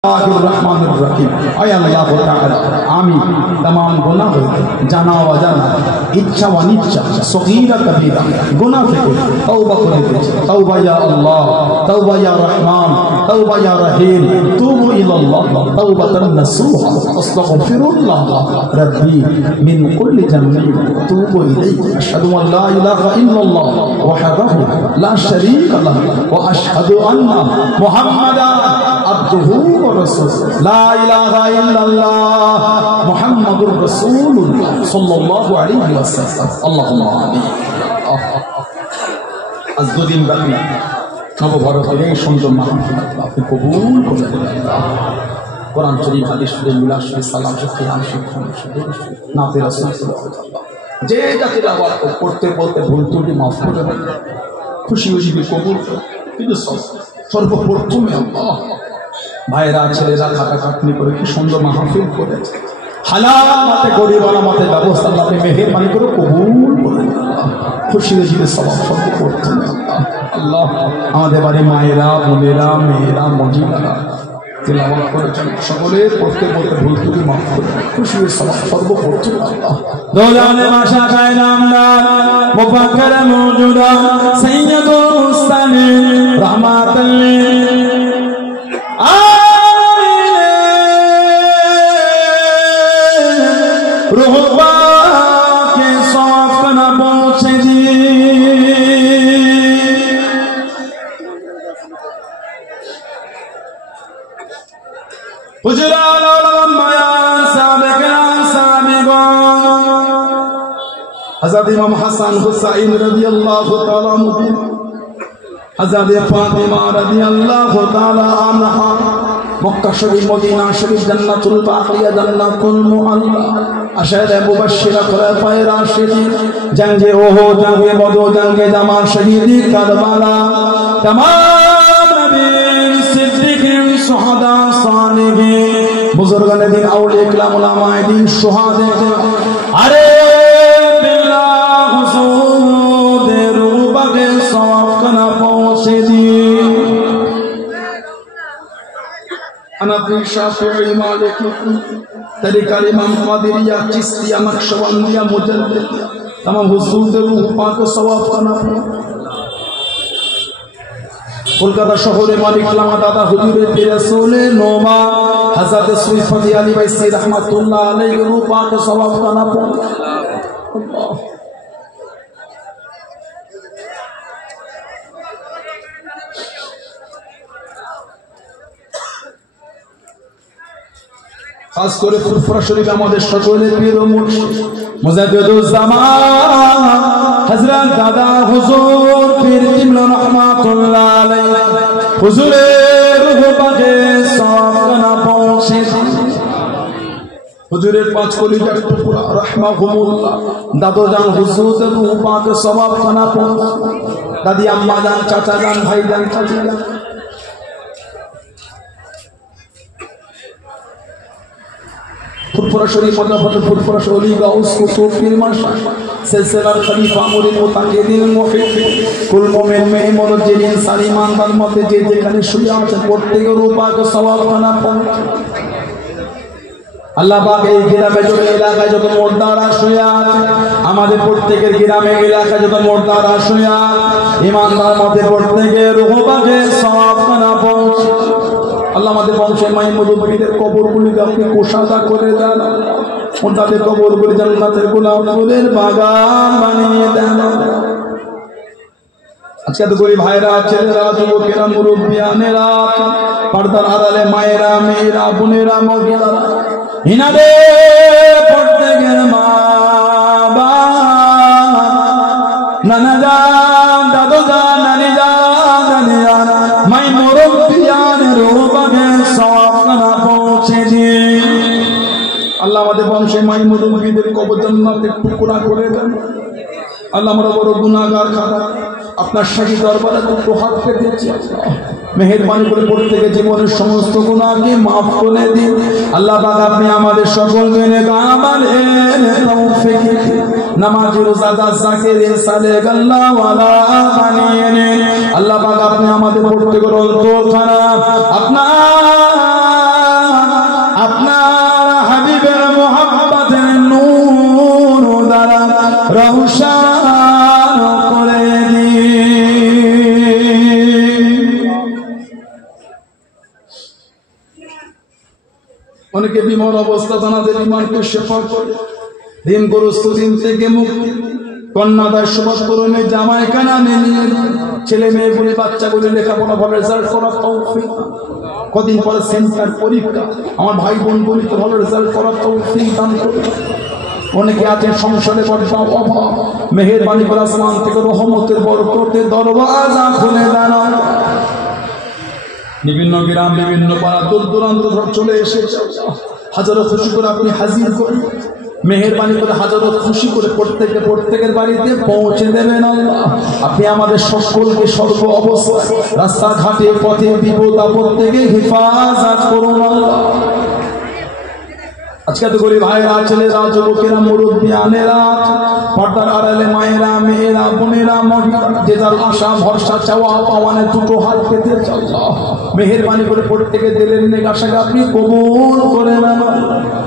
আমি तमाम गुनाह जाना व जाना इच्छा व अनिच्छा सगीरा कबीरा गुनाह থেকে तौबा করে দিয়েছি तौबा या अल्लाह तौबा या रहमान तौबा या रहीम तूबू इलल्लाह तौबतन नसूहा अस्तगफिरुल्लाह रब्बी मिन कुल्ली ज़ंबी तूबू इलैहि अशहदु अन ला इलाहा इल्लल्लाह वहदहु ला शरीका लहु व अशहदु अन्ना मुहम्मदन अब्दुहु व रसूलुहु ला इलाहा इल्लल्लाह मुहम्मदुर रसूलुल्लाह सल्लल्लाहु अलैहि वसल्लम अल्लाहुम्मा आमीन। आज दो दिन ব্যাপী নবভারতের এই সুন্দর মাহফিল আপনি কবুল করে নেন। কোরআন শরীফ হাদিস শরীফ মিলাদ শরীফ সালাম শরীফ কিয়াম শরীফ নাতে রাসূল সাল্লাল্লাহু আলাইহি ওয়াসাল্লাম যে যা তিলাওয়াত করতে বলতে ভুল ত্রুটি মাফ করে দেন, খুশি খুশি কবুল করে। কিন্তু সর্বপ্রথমে আল্লাহ ভাইরা ছেলেরা খাটাখাটনি করে কি সুন্দর মাহফিল করেছে, হালাল মতে গরিবানা মতে ব্যবস্থা আপনি মেহেরবানি করে কবুল করে খুশি খুশি সওয়াব সব করতে আল্লাহ। আমাদের বাড়ি মায়েরা বোনেরা মেয়েরা মহিলারা তিলাওয়াত করেছেন, সকলের পড়তে বলতে ভুল ত্রুটি মাফ করে খুশি সওয়াব সর্ব করতে আল্লাহ। দৌলানে মাশা খায় নামদার মুফাক্কির মওজুদা সাইয়্যিদুল মুস্তামিন রাহমাতাল লিল रूह के सौंप न पहुँचे जी हुजरा हज़रत इमाम हसन हुसैन रज़ियल्लाहु ताला अन्हु, हज़रत फातिमा रज़ियल्लाहु ताला अन्हा, मक्का शरीफ मदीना शरीफ जन्नतुल बाकिया जन्नतुल मुअल्ला अशहर मुबश्शिरा खुलफाए राशिदीन जंगे ओहद जंगे बदर जंगे जमाल शहीदी करबला तमाम नबीन सिद्दीकीन शुहदा सालिहीन बुजुर्गान दिन औलिया किराम उलमाए दिन शुहादे अरे बिल्लाह हुजूर दे रूबा के सवाब कना पहुंचे दी अनफी शाफिई मालिकी तरीका इमाम कादिरिया चिश्तिया नक्शबंदिया मुजद्दिदिया तमाम हुजूर दे रूह पाक सवाब करना कलकाता शहरे मालिक लामा दादा हुजूरे पीर रसूले नोमा हजरत सुफी अली वैसी रहमतुल्लाह अलैहि रूह पाक सवाब करना अल्लाह। खास करे फुरफुरा शरीफ আমাদের সকলের প্রিয় মুর্শিদ মুজাদ্দিদুজ জামান হযরত দাদা হুজুর পীর কিবলা রাহমাতুল্লাহ আলাইহি হুজুরের রূহ পাকে সওয়াব কানা পৌঁছে হুজুরের পাঁচ কলিজার টুকরা রাহমাহুমুল্লাহ দাদু জান হুজুরের রূহ পাকে সওয়াব কানা পৌঁছে দাদি আম্মা জান চাচা জান ভাই জান চাচি জান फुरफुरा शरीफ मतलब फुरफुरा शरीफ गाउस कुतुब पीर माशा सिलसिला खलीफा मुरीद मुताकिदिन मुहिब कुल मोमिन में मुरज्जिलिन सालिमान তার মধ্যে যে যেখানে শুয়ে আছে প্রত্যেকের রূপাকে সওয়াব কানা পৌঁছে আল্লাহ পাক এই গ্রামে যত এলাকায় যত মুর্দারা শুয়ে আছে আমাদের প্রত্যেকের গ্রামে এলাকায় যত মুর্দারা শুয়ে আছে ঈমানদার মধ্যে প্রত্যেকের রূপাকে সওয়াব কানা পৌঁছে আল্লাহ আমাদের বংশে মাইমুদুদ্দিনের কবরগুলিকে আপনি কোষাদা করে দেন, তাদের কবরগুলি জান্নাতের গোলাপ ফুলের বাগান বানিয়ে দেন। আজকে তো গরিব ভাইরা ছেলেরা যুবকেরা মুরব্বিয়ানেরা পর্দার আড়ালে মায়েরা মেয়েরা বোনেরা মহিলারা ইনাদের প্রত্যেকের মা বাবা নানা জান দাদু জান নানি জান নানি জান মাই মুরব্বিয়ানের রূপে সওয়াব কানা পৌঁছে দিন। আল্লাহ আমাদের বংশে মাই মুরব্বিদের কবর জান্নাতের টুকরা করে দেন। আল্লাহ আমরা বড় গুনাহগার খাতা আপনার শাহী দরবারে দুটো হাত পেতেছি আল্লাহ মেহেরবানি করে প্রত্যেকে জীবনের সমস্ত গুনাহকে মাফ করে দিন। আল্লাহ পাক আপনি আমাদের সকলকে নেক আমলের তৌফিক নামাজি রোজাদার যাকির সালেহ আল্লাহ ওয়ালা বানিয়ে নিন। আল্লাহ পাক আপনি আমাদের প্রত্যেকের অন্তরখানা আপনার অনেকে বিমল অবস্থা তাদের ইমানকে শেফা করে ঋণগ্রস্ত দিন থেকে মুক্তি, কন্যাদায় সমাজ তরুণের জামাই কানা নিয়ে ছেলে মেয়ে বলে বাচ্চাগুলি লেখাপড়া ভালো রেজাল্ট করার তৌফিক, কদিন পরে সেন্টার পরীক্ষা, আমার ভাই বোন বলিতে ভালো রেজাল্ট করার তৌফিক দান করে। অনেকে আছেন সংসারে বড় অভাব, মেহেরবানি করে আসমান থেকে রহমতের বরকতের দরওয়াজা খুলে দেন। বিভিন্ন গ্রাম বিভিন্ন পাড়া দূর দূরান্ত চলে এসেছে, হাজারো খুশি করে আপনি হাজির করেন, মেহেরবানি করে হাজারো খুশি করে প্রত্যেকের বাড়িতে পৌঁছে দেবেন আল্লাহ। আপনি আমাদের সকলকে সর্ব অবস্থায় রাস্তাঘাটে পথে বিপদ আপদ থেকে হেফাজত করুন আল্লাহ। আজকে তো গরিব ভাইরা, ছেলেরা, যুবকেরা, মুরব্বিয়ানেরা, পর্দার আড়ালে মায়েরা, মেয়েরা, বোনেরা, মহিলা, যে যার আশা ভরসা চাওয়া পাওয়ানে দুটো হাত পেতে আল্লাহ মেহেরবানি করে প্রত্যেকের দিলের নেক আশাকে আপনি কবুল করে নেন।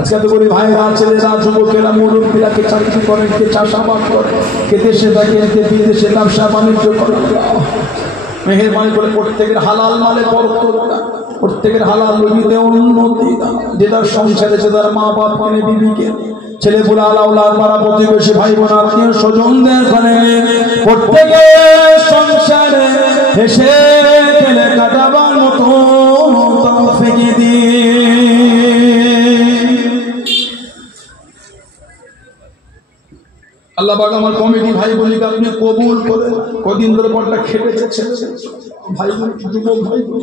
আজকে তো গরিব ভাইরা, ছেলেরা, যুবকেরা, মুরব্বিরা, কে চাকরি করেন, কে চাষাবাদ করেন, কে দেশে থাকেন, কে বিদেশে ব্যবসা বাণিজ্য করেন, মেহেরবানি করে প্রত্যেকের হালাল মালে বরকত দান, প্রত্যেকের হালাল রুজিতে উন্নতি দান। যে তার সংসারে, যে তার মা বাপ কেনে, বিবিকে, ছেলে পুলা, আলাউলা, পাড়া প্রতিবেশী, ভাই বোন, আত্মীয় স্বজনদের কানে প্রত্যেকের সংসারে হেসে খেলে কাটাবার মতো তৌফিক দিন আল্লাহ। পাক আমার কমিটি ভাই বোনকে আপনি কবুল করে, কদিন ধরে পরটা খেটেছে ভাই বোন, যুবক ভাই বোন,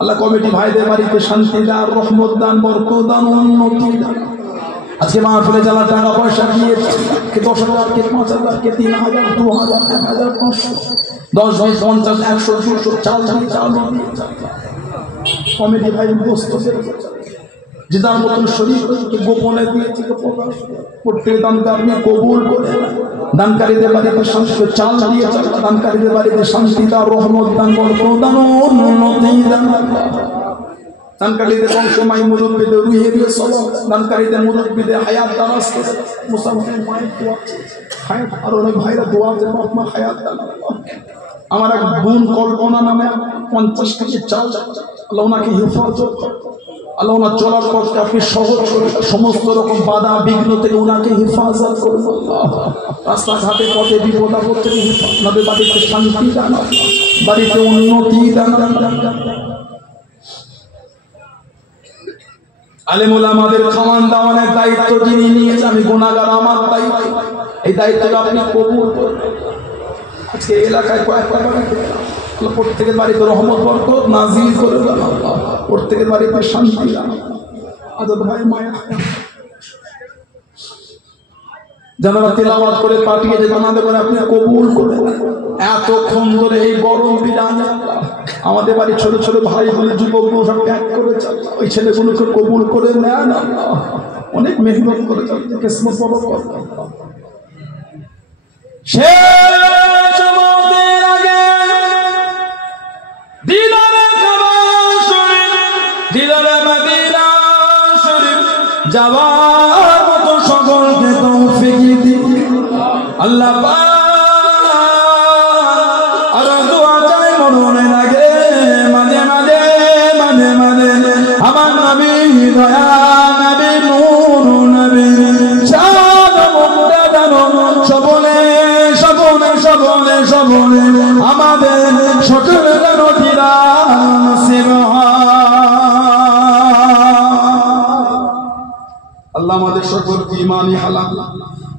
আল্লাহ কমিটি ভাইদের বাড়িতে শান্তি দান, রহমত দান, বরকত দান, উন্নতি দান। আজকে মাহফিলে যারা টাকা পয়সা দিয়েছে, কে 10,000, কে 5,000, কে 3,000, 2,000, 1,500, 10, 20, 50, 100, 200 চাল কমিটি ভাই বস্তু যে তার মতন শরীরকে গোপনে দিয়েছে, প্রত্যেক দানকে আপনি কবুল করে, দানকারীদের বাড়িতে শান্তি চাল দিয়ে দানকারীদের বাড়িতে শান্তি দান, রহমত দান, বরকত দান, উন্নতি দান। দানকারীদের বংশমাই মুরব্বীদের রুহে দিয়ে সলাম, দানকারীদের মুরব্বীদের হায়াত দারাজ করে, মুসলমানের মায়ের দোয়া হায়াত, আর অনেক ভাইরা দোয়া আছে বাপমা হায়াত দান। আমার এক বোন কল্পনা নামে 50 কেজি চাল, আল্লাহ ওনাকে হেফাজত করে, আল্লাহ ওনার চলার পথকে আপনি সহজ করে, সমস্ত রকম বাধা বিঘ্ন থেকে ওনাকে হেফাজত করুন। রাস্তাঘাটে পথে বিপদ আপদ থেকে আপনাদের বাড়িতে শান্তি দান, বাড়িতে উন্নতি দান। আলেমুল আমাদের খাওয়ান দাওয়ানের দায়িত্ব যিনি নিয়েছে, আমি গুনাহগার, আমার দায়িত্ব, এই দায়িত্বটা আপনি কবুল করুন। আজকে এলাকায় কয়েকটা বাড়িতে প্রত্যেকের বাড়িতে রহমত বরকত নাজিল করে দেন আল্লাহ, প্রত্যেকের বাড়িতে শান্তি দান। আজাদ ভাই মায়া যারা তিলাওয়াত করে পাঠিয়ে যে জানাতে পারে আপনি কবুল করে। এতক্ষণ ধরে এই গরম বিধান আমাদের বাড়ি ছোট ছোট ভাই বোন যুবকগুলো সব ত্যাগ করে চলে, ওই ছেলেগুলোকে কবুল করে নেন আল্লাহ, অনেক মেহনত করে চলছে, কিসমত বড় করে। যাওয়ার মতো সকলকে তৌফিক দিন আল্লাহ পাক। আর দোয়া চাই মরণের আগে মাঝে মাঝে মাঝে মাঝে আমার নবী দয়া নবী নূর নবী শাদ মুক্তাদার সবলে সবলে সবলে সবলে আমাদের সকলের নদীরা নসিব আল্লাহ আমাদের সকলকে ঈমানি হালাল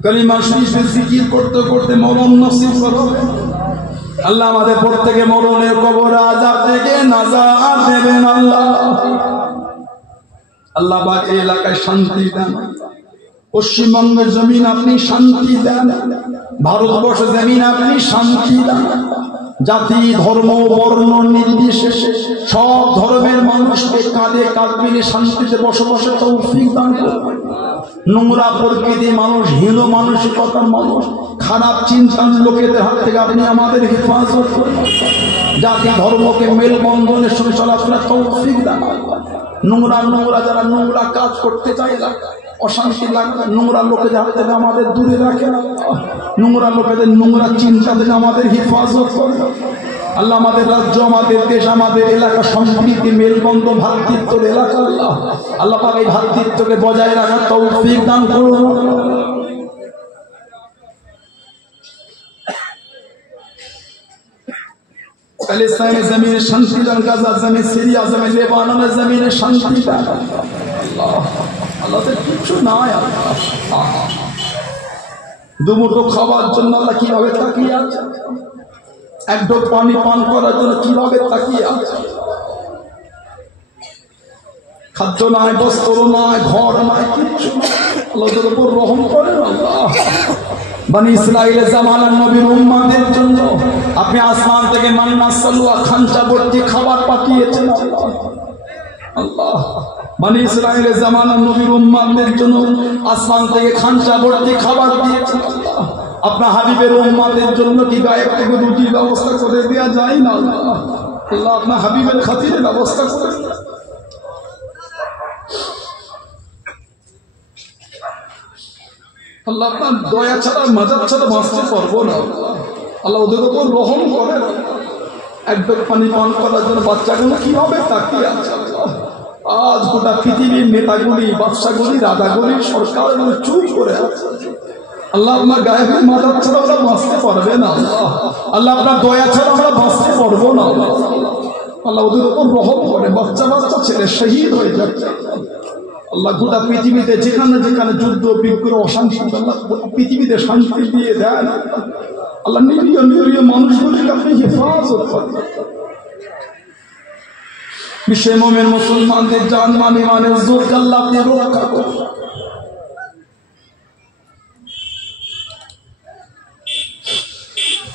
কালিমা শরীফের জিকির করতে করতে মরণ নসিব করবেন আল্লাহ। আমাদের প্রত্যেকে মরণের কবর আযাব থেকে নাজাত দেবেন আল্লাহ। আল্লাহ পাক এই এলাকায় শান্তি দেন, পশ্চিমবঙ্গের জমিন আপনি শান্তি দেন, ভারতবর্ষের জমিন আপনি শান্তি দেন। জাতি ধর্ম বর্ণ নির্বিশেষে সব ধর্মের মানুষকে কাঁধে কাঁধ মিলিয়ে শান্তিতে বসবাসের তৌফিক দান করুন। নোংরা প্রকৃতি মানুষ, হীন মানসিকতার মানুষ, খারাপ চিন্তার লোকেদের হাত থেকে আপনি আমাদের হেফাজত করুন। জাতি ধর্মকে মেলবন্ধনের সঙ্গে চলাফেরার তৌফিক দান। নোংরা নোংরা যারা নোংরা কাজ করতে চায় না, অশান্তি লাগবে, নোংরা লোকেদের হাত থেকে আমাদের দূরে রাখে না, নোংরা লোকেদের নোংরা চিন্তা থেকে আমাদের হেফাজত করবে। আল্লাহ আমাদের রাজ্য, আমাদের দেশ, আমাদের এলাকা সম্প্রীতি, মেলবন্ধ, ভ্রাতৃত্বের এলাকা আল্লাহ। আল্লাহ পাক এই ভ্রাতৃত্বকে বজায় রাখার তৌফিক দান করুন। প্যালেস্তাইনের জমিনে শান্তি দান, গাজার জমিনে, সিরিয়া জমিনে, লেবাননের জমিনে শান্তি দান আল্লাহ। আল্লাহদের কিছু নাই আল্লাহ। দুমুঠো খাবার জন্য আল্লাহ কিভাবে তাকিয়ে আছে, এক ঢোক পানি পান করার জন্য কিভাবে তাকিয়ে আছে। খাদ্য নাই, বস্ত্র নাই, ঘর নাই, কিচ্ছু নাই। আল্লাহদের উপর রহম করেন আল্লাহ। বনি ইসরাইলের জামানার নবীর উম্মাদের জন্য আপনি আসমান থেকে মান্না সালওয়া খাঞ্চা ভর্তি খাবার পাঠিয়েছেন আল্লাহ। আল্লাহ বনি ইসরাইলের জামানার নবীর উম্মাদের জন্য আসমান থেকে খাঞ্চা ভর্তি খাবার দিয়েছেন আল্লাহ। আপনার হাবিবের উম্মাদের জন্য কি গায়ে থেকে রুটির ব্যবস্থা করে দেওয়া যায় না আল্লাহ? আল্লাহ আপনার হাবিবের খাতিরে ব্যবস্থা করেন। আল্লাহ আপনার দয়া ছাড়া, মাজার ছাড়া বাঁচতে পারবো না আল্লাহ। ওদের উপর রহম করেন। এক ঢোক পানি পান করার জন্য বাচ্চাগুলো কিভাবে তাকিয়ে আছে আল্লাহ। আজ গোটা পৃথিবীর নেতাগুলি, বাদশাগুলি, রাজাগুলি, সরকারগুলি চুপ করে আছে আল্লাহ। আপনার গায়েবের মাজার ছাড়া ওরা বাঁচতে পারবে না আল্লাহ। আল্লাহ আপনার দয়া ছাড়া আমরা বাঁচতে পারবো না আল্লাহ। ওদের উপর রহম করে। বাচ্চা বাচ্চা ছেলে শহীদ হয়ে যাচ্ছে আল্লাহ। গোটা পৃথিবীতে যেখানে যেখানে যুদ্ধ, বিগ্রহ, অশান্তি, আল্লাহ পৃথিবীতে শান্তি দিয়ে দেন আল্লাহ। নিরীহ নিরীহ মানুষগুলিকে আপনি হেফাজত করেন। বিশ্বে মুমিন মুসলমানদের জান মান ইমানের ইজ্জত আল্লাহ আপনি রক্ষা করুন।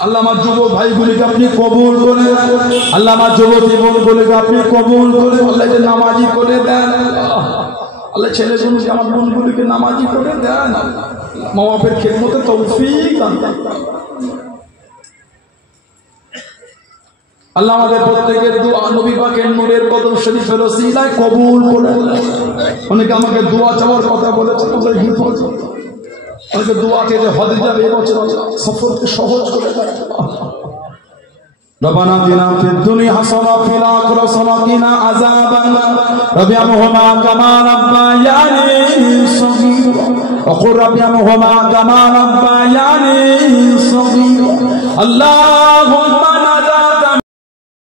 আল্লাহ আমার যুবক ভাইগুলিকে আপনি কবুল করে দেন আল্লাহ। আমার যুবতী বোনগুলিকে আপনি কবুল করে আল্লাহ নামাজি করে দেন আল্লাহ। ছেলেগুলোকে, আমার বোনগুলিকে নামাজি করে দেন। মা বাপের খেদমতে তৌফিক দান আল্লাহ। আমাদের প্রত্যেকের দোয়া নবী পাকের নূরের কদম শরীফের ওসিলায় কবুল করে। অনেকে আমাকে দোয়া চাওয়ার কথা বলেছেন, অনেকে দোয়া চেয়ে হজে যাবে এবছর, সফরকে সহজ করে দেয়। ربنا آتنا في الدنيا حسنة وفي الآخرة حسنة وقنا عذاب النار رب ارحمهما كما ربياني صغيرا وقل رب ارحمهما كما ربياني صغيرا اللهم